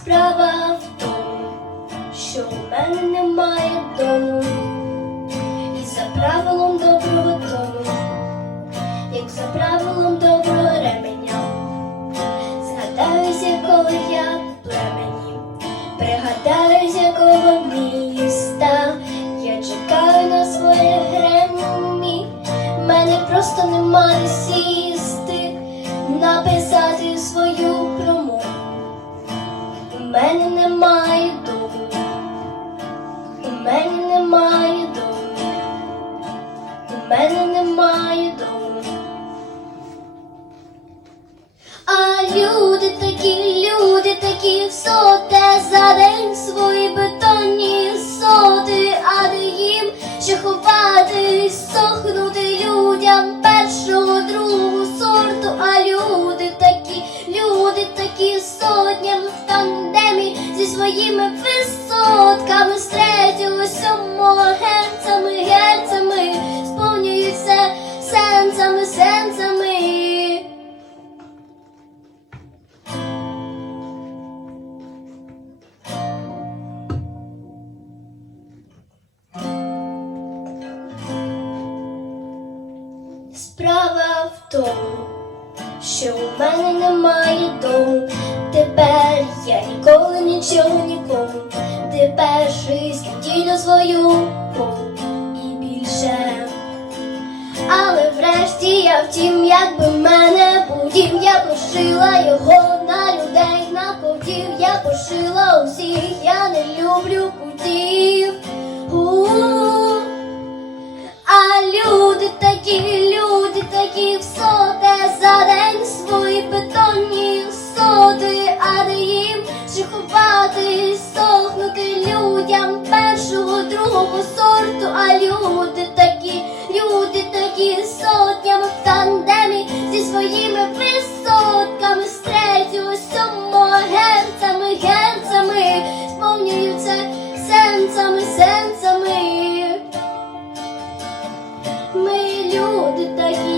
Справа в тому, що в мене немає дому. А люди такі, люди такі всоте за день свої бетонні соти, а де їм ще ховатись, сохнути людям першого, другого сорту, а люди такі, люди такі сотнями в тандемі зі своїми висотками з третього, сьомого тому, що у мене немає дому. Тепер я ніколи нічого нікому. Тепер жизнь ділю свою і більше. Але врешті я втім, якби мене був дім, я пошила його на людей, на ковтів, я пошила усіх, я не люблю кутів. світу, а люди такі, люди такі сотнями в тандемі зі своїми висотками, з третього сьомого герцами, герцами, сповнюються сенсами, сенсами. Ми люди такі.